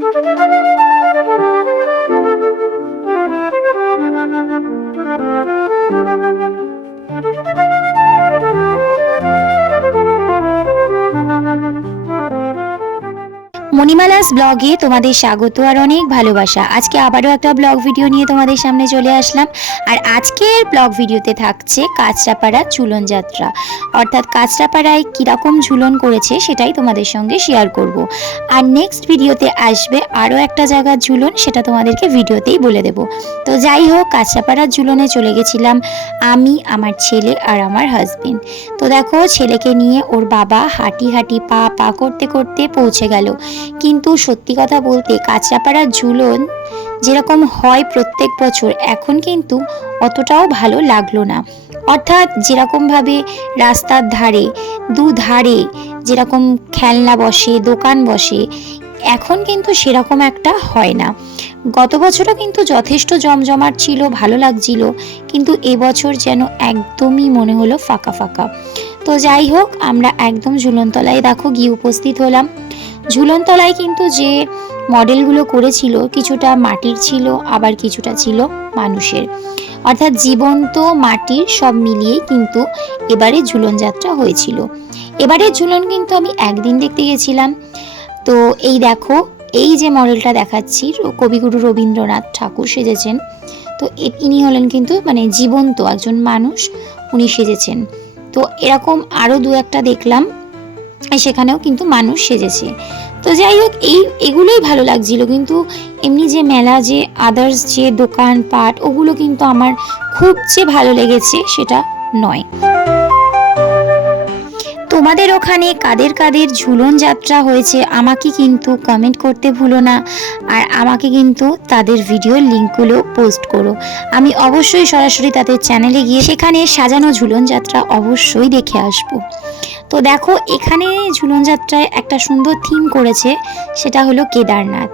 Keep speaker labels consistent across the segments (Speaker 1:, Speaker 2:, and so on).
Speaker 1: Müzik মণিমালাস ব্লগে তোমাদের স্বাগত আর অনেক ভালোবাসা। আজকে আবারও একটা ব্লগ ভিডিও নিয়ে তোমাদের সামনে চলে আসলাম। আর আজকের ব্লগ ভিডিওতে থাকছে কাঁচরাপাড়া ঝুলন যাত্রা। অর্থাৎ কাঁচরাপাড়ায় কীরকম ঝুলন করেছে সেটাই তোমাদের সঙ্গে শেয়ার করব। আর নেক্সট ভিডিওতে আসবে আরও একটা জায়গার ঝুলন, সেটা তোমাদেরকে ভিডিওতেই বলে দেব। তো যাই হোক, কাঁচরাপাড়ার ঝুলনে চলে গেছিলাম আমি, আমার ছেলে আর আমার হাজবেন্ড তো দেখো, ছেলেকে নিয়ে ওর বাবা হাঁটি হাঁটি পা পা করতে করতে পৌঁছে গেল। কিন্তু সত্যি কথা বলতে কাঁচরাপাড়ার ঝুলন যেরকম হয় প্রত্যেক বছর, এখন কিন্তু অতটাও ভালো লাগল না। অর্থাৎ যেরকমভাবে রাস্তার ধারে দু ধারে যেরকম খেলনা বসে, দোকান বসে, এখন কিন্তু সেরকম একটা হয় না। গত বছরও কিন্তু যথেষ্ট জমজমাট ছিল, ভালো লাগছিল, কিন্তু এবছর যেন একদমই মনে হলো ফাঁকা ফাঁকা। তো যাই হোক, আমরা একদম ঝুলনতলায় দেখো গিয়ে উপস্থিত হলাম। ঝুলনতলায় কিন্তু যে মডেলগুলো করেছিল, কিছুটা মাটির ছিল, আবার কিছুটা ছিল মানুষের। অর্থাৎ জীবন্ত মাটির সব মিলিয়েই কিন্তু এবারে ঝুলন যাত্রা হয়েছিল। এবারের ঝুলন কিন্তু আমি একদিন দেখতে গেছিলাম। তো এই দেখো, এই যে মডেলটা দেখাচ্ছি, কবিগুরু রবীন্দ্রনাথ ঠাকুর সেজেছেন। তো ইনি হলেন কিন্তু মানে জীবন্ত একজন মানুষ, উনি সেজেছেন। তো এরকম আরও দু একটা দেখলাম। সেখানেও কিন্তু মানুষ সেজেছে। তো যাই হোক, এই, এগুলোই ভালো লাগছিল। কিন্তু এমনি যে মেলা, যে আদার্স যে দোকান পাট ওগুলো কিন্তু আমার খুব যে ভালো লেগেছে সেটা নয়। তোমাদের ওখানে কাদের কাদের ঝুলন যাত্রা হয়েছে আমাকে কিন্তু কমেন্ট করতে ভুলো না। আর আমাকে কিন্তু তাদের ভিডিওর লিঙ্কগুলো পোস্ট করো। আমি অবশ্যই সরাসরি তাদের চ্যানেলে গিয়ে সেখানে সাজানো ঝুলন যাত্রা অবশ্যই দেখে আসব। তো দেখো, এখানে ঝুলন যাত্রায় একটা সুন্দর থিম করেছে, সেটা হলো কেদারনাথ।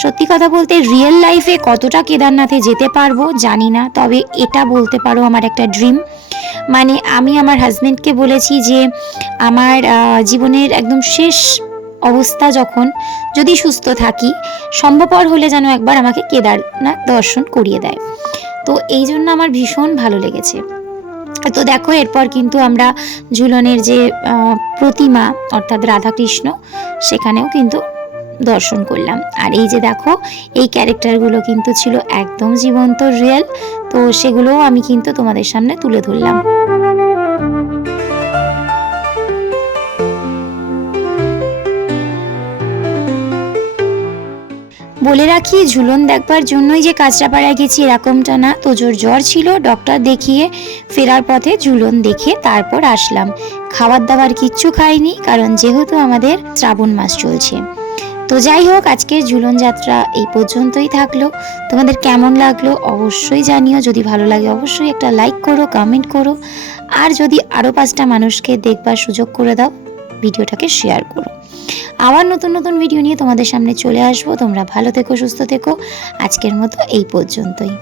Speaker 1: সত্যি কথা বলতে রিয়েল লাইফে কতটা কেদারনাথে যেতে পারব জানি না, তবে এটা বলতে পারো আমার একটা ড্রিম মানে আমি আমার হাজব্যান্ডকে বলেছি যে আমার জীবনের একদম শেষ অবস্থা যখন যদি সুস্থ থাকি, সম্ভবপর হলে যেন একবার আমাকে কেদারনাথ দর্শন করিয়ে দেয়। তো এই জন্য আমার ভীষণ ভালো লেগেছে। তো দেখো, এরপর কিন্তু আমরা ঝুলনের যে প্রতিমা, অর্থাৎ রাধাকৃষ্ণ, সেখানেও কিন্তু দর্শন করলাম। আর এই যে দেখো, এই ক্যারেক্টারগুলো কিন্তু ছিল একদম জীবন্ত রিয়েল তো সেগুলোও আমি কিন্তু তোমাদের সামনে তুলে ধরলাম। বলে রাখি, ঝুলন দেখবার জন্যই যে কাঁচরাপাড়ায় গেছি এরকমটা না। তোজোর জ্বর ছিল ডক্টর দেখিয়ে ফেরার পথে ঝুলন দেখে তারপর আসলাম। খাবার দাবার কিচ্ছু খাইনি, কারণ যেহেতু আমাদের শ্রাবণ মাস চলছে। তো যাই হোক, আজকের ঝুলন যাত্রা এই পর্যন্তই থাকল। তোমাদের কেমন লাগল অবশ্যই জানিও। যদি ভালো লাগে অবশ্যই একটা লাইক করো কমেন্ট করো। আর যদি আরও পাঁচটা মানুষকে দেখবার সুযোগ করে দাও ভিডিওটাকে শেয়ার করো। আবার নতুন নতুন ভিডিও নিয়ে তোমাদের সামনে চলে আসব। তোমরা ভালো থেকো, সুস্থ থেকো। আজকের মতো এই পর্যন্তই।